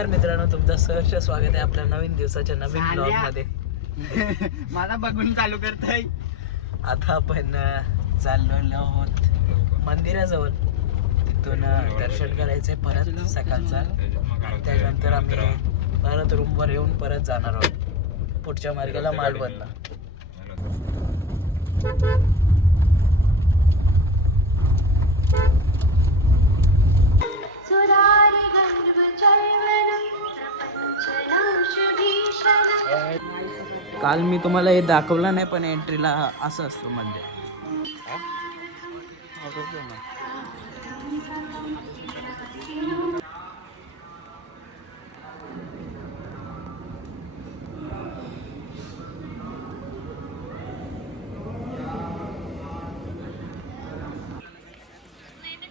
नमस्कार मित्रांनो, तुमचं सहर्ष स्वागत आहे आपल्या नवीन दिवसाच्या नवीन ब्लॉग मध्ये. मला बघून चालू करतोय. आता आपण चाललेलो आहोत मंदिराजवळ. तिथून दर्शन करायचंय परत सकाळचा. त्यानंतर आम्ही परत रूमवर येऊन परत जाणार आहोत पुढच्या मार्गाला मालवणला. काल मी तुम्हाला हे दाखवलं नाही, पण एंट्रीला असं असतं मंदिर.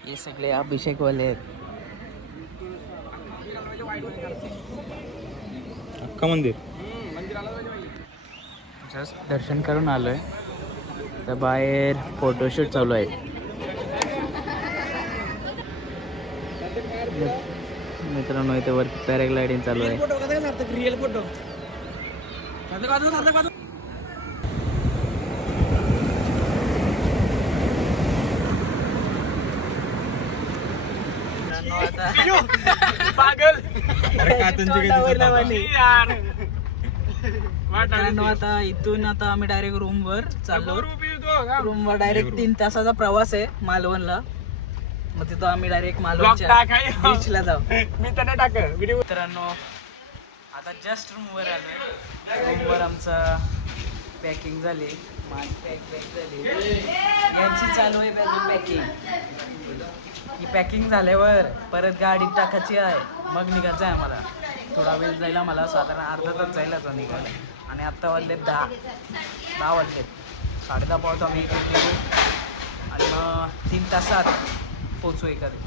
हे सगळे अभिषेक वाले आहेत. अख्खा मंदिर जस्ट दर्शन करून आलोय, तर बाहेर फोटोशूट चालू आहे. मित्रांनो इथे वरती पॅराग्लायडिंग चालू आहे. रिअल फोटो पागल. आता इथून आता आम्ही डायरेक्ट रूमवर चाललो. रूमवर डायरेक्ट 3 तासाचा प्रवास आहे मालवणला. मग तिथं आम्ही डायरेक्ट मालवणच्या बीचला जाऊ. मी त्यांना टाक व्हिडिओ. मित्रांनो आता जस्ट रूमवर आलोय. रूमवर आमचं पॅकिंग झाली, पॅक झाली. यांची चालू आहे पॅकिंग. ही पॅकिंग झाल्यावर परत गाडी टाकायची आहे, मग निघायचं आहे आम्हाला. थोडा वेळ जाईल आम्हाला, साधारण अर्धा तास जाईल आता निघायला. आणि आत्ता वाजले 10 वाजले. 10:30 पोहोचतो आम्ही इथे निघू आणि मग 3 तासात पोचू एखादे.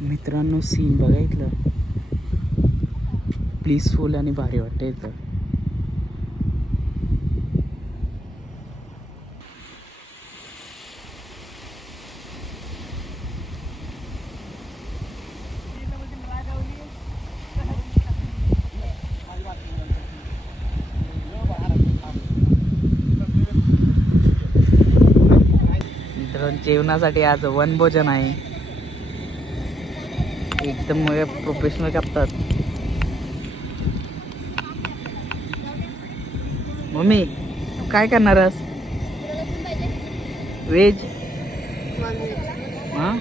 मित्रांनो सीन बघायचं पीसफुल आणि भारी वाटतं इथं. जेवणासाठी आज वनभोजन आहे. एकदम प्रोफेशनल कापतात. मम्मी तू काय करणार आहेस? व्हेज? हां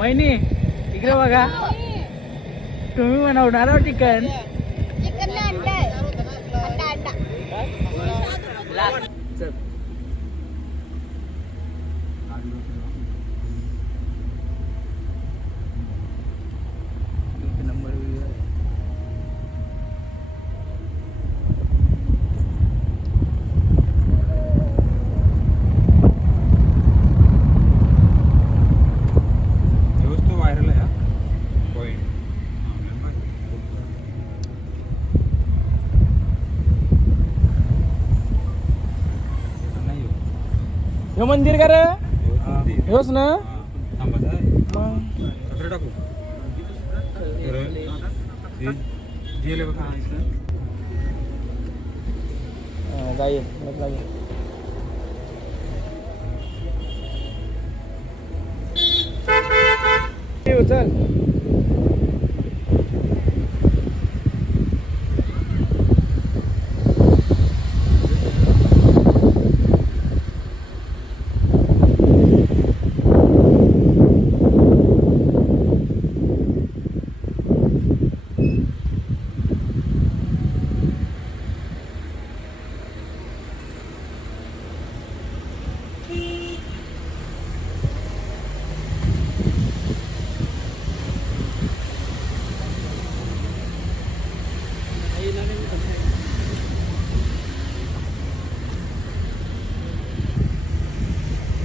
वहिनी इकडे बघा, तुम्ही बनवणार आहोत चिकन. हे मंदिर का रे? हेच ना. चल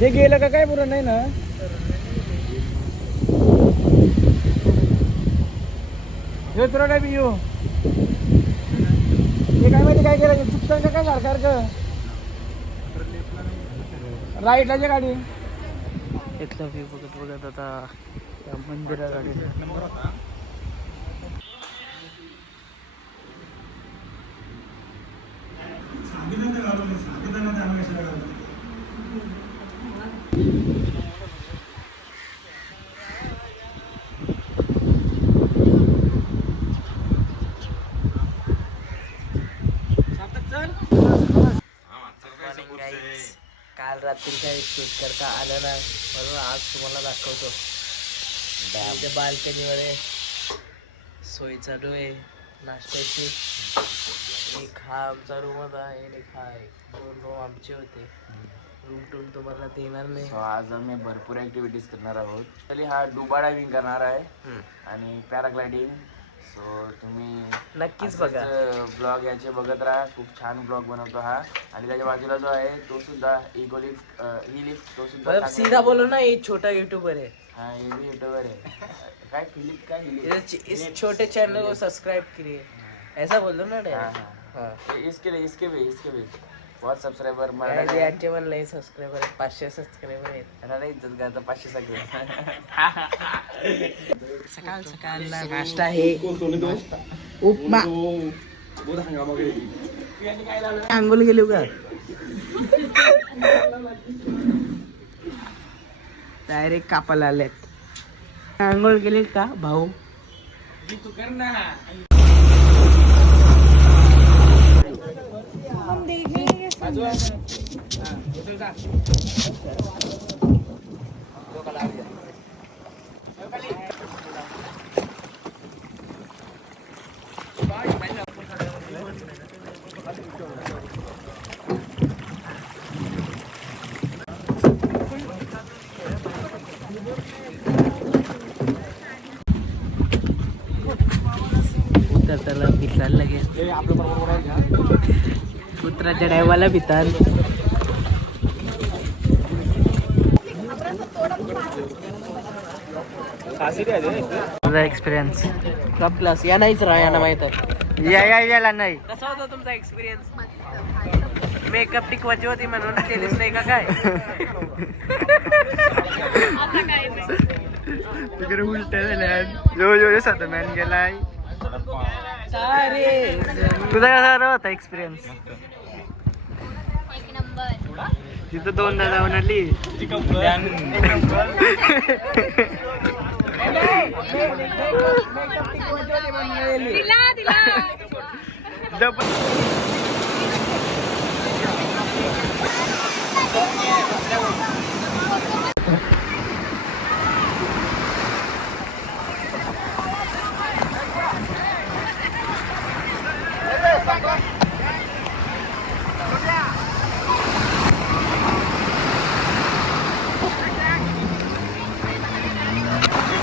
हे गेलं का काय पुरण नाही ना. हे तुला काय बियो हे काय माहिती काय केलं चुकतं का काय सारखं राईटला जे गाडी इथलं व्ह्यू बघत बघत आता त्या मंदिराकडे काल रात्री काही शूट करता आलं नाही म्हणून आज तुम्हाला दाखवतो. बाल्कनीमध्ये सोय चालू आहे नाश्त्याची. एक हा आमचा रूम होता आणि एक हा आहे. 2 रूम आमचे होते. रूम टून तुम्हाला देणार नाही. आज आम्ही भरपूर ऍक्टिव्हिटीज करणार आहोत. तरी हा डुबा डायव्हिंग करणार आहे आणि पॅराग्लायडिंग. सो तुम्ही नक्कीच बघा ब्लॉग याचे बघत राहा. खूप छान ब्लॉग बनवतो हा. आणि त्याच्या बाजूला जो आहे तो सुद्धा इको लिफ्ट ही लिफ्ट तो सुद्धा मतलब सीधा बोलो ना ये छोटा यूट्यूबर है. हाँ ये भी यूट्यूबर है. काय फिलिप काय इस छोटे चैनल को सब्सक्राइब करिए ऐसा बोल दो ना. हाँ हाँ हाँ इसके भी बहुत सबस्क्रायबर यांचे पण लय सबस्क्रायबर आहेत. 500 सबस्क्रायबर आहेत. मला इज्जत करता 500 सगळे. सकाळ सकाळला नाश्ता आहे उपमा. आंघोळ गेलो का डायरेक्ट कापायला आलेत. आंघोळ गेले का भाऊ. तू कर ना. उतरताना भिताल लगेच. उतराच्या डायवाला भिताल. तुझा एक्सपिरियन्स टॉप क्लास. या नाहीच राहा यांना माहित आहे. याला नाही. कसा होता तुमचा एक्सपिरियन्स. मेकअप टिकवायची होती म्हणून केलीच नाही का काय. तिकडे उलट झाल्या. जो साधा मॅन गेलाय. तुझा कसा होता एक्सपिरियन्स. तिथं 2दा जाऊन आली.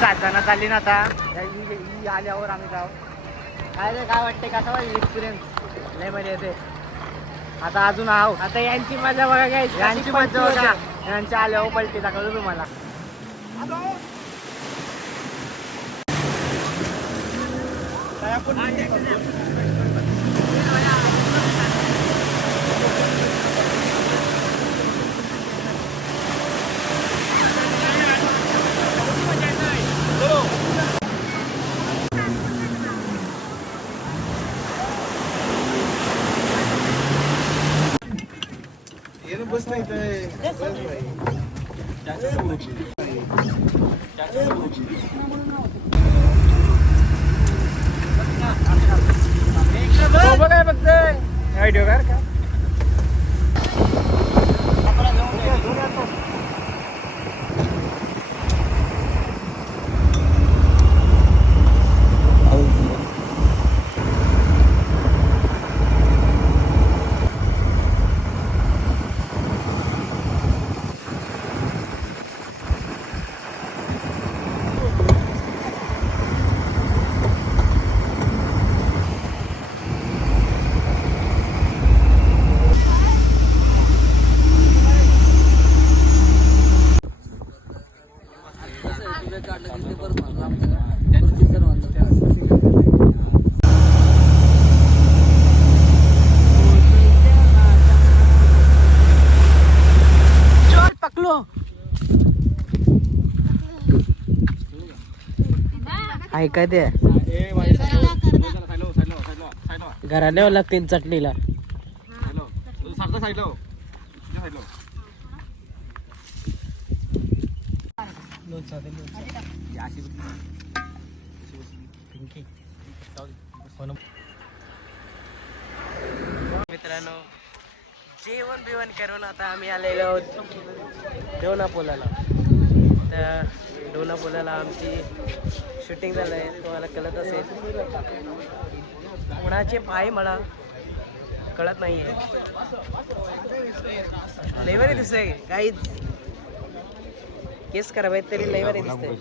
सात जण चालली ना आता. आल्यावर आम्ही जाऊ. काय वाटते कसा वाटते एक्सपिरियन्स. लय मजा येते. आता अजून आहो. आता यांची मजा बघा घ्यायची. यांची मजा बघा. यांच्या आल्यावर पलटी दाखवतो तुम्हाला. बस नाही काय बघते व्हिडिओ कर का. ऐका ते घराला यावं लागते चटणीला. मित्रांनो जेवण बिवण करून आता आम्ही आलेलो आहोत डोनापोलाला. तर डोनापोलाला आमची शूटिंग झालं आहे, तुम्हाला कळत असेल. कोणाचे पाय मला कळत नाही आहे. लयवारी दिसतंय काही केस खराब आहेत तरी लयवारी दिसतंय.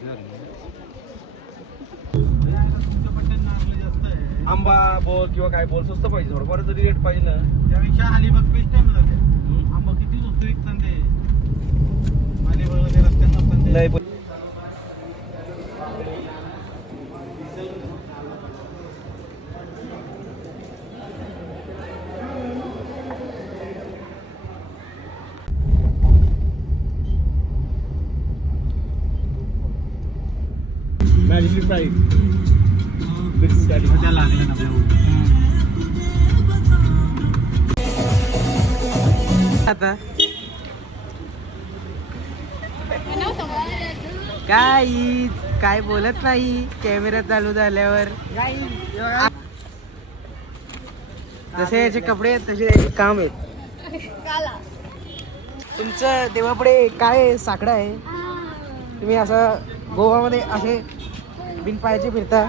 आंबा बोल किंवा काय बोल स्वस्त पाहिजे, थोडंफार तरी रेट पाहिजे ना. त्यापेक्षा अलिबाग बेस्ट टाइम जाते. आंबा किती स्वस्त विकतात ते अलिबाग ते रस्त्यात असतात ते. मॅजिक प्राईस आता काय बोलत नाही कॅमेरा चालू झाल्यावर. जसे याचे कपडे आहेत तसे याचे काम आहेत. तुमचं देवापुढे काय साकडं आहे? तुम्ही असं गोवामध्ये असे बिन पायाचे फिरता,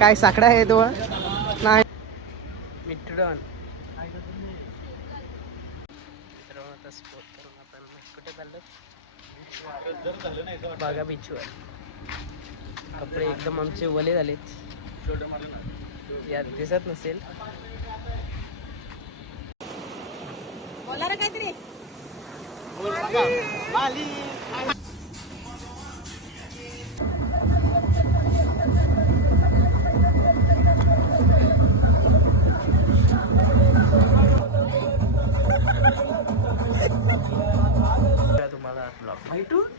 काय साकडा आहे तो? नाही मिठडण कुठे चाललं? बागा बीचवर. कपडे एकदम आमचे वले झालेत, यात दिसत नसेल. बोला रे काहीतरी. तुम्हाला ब्लॉग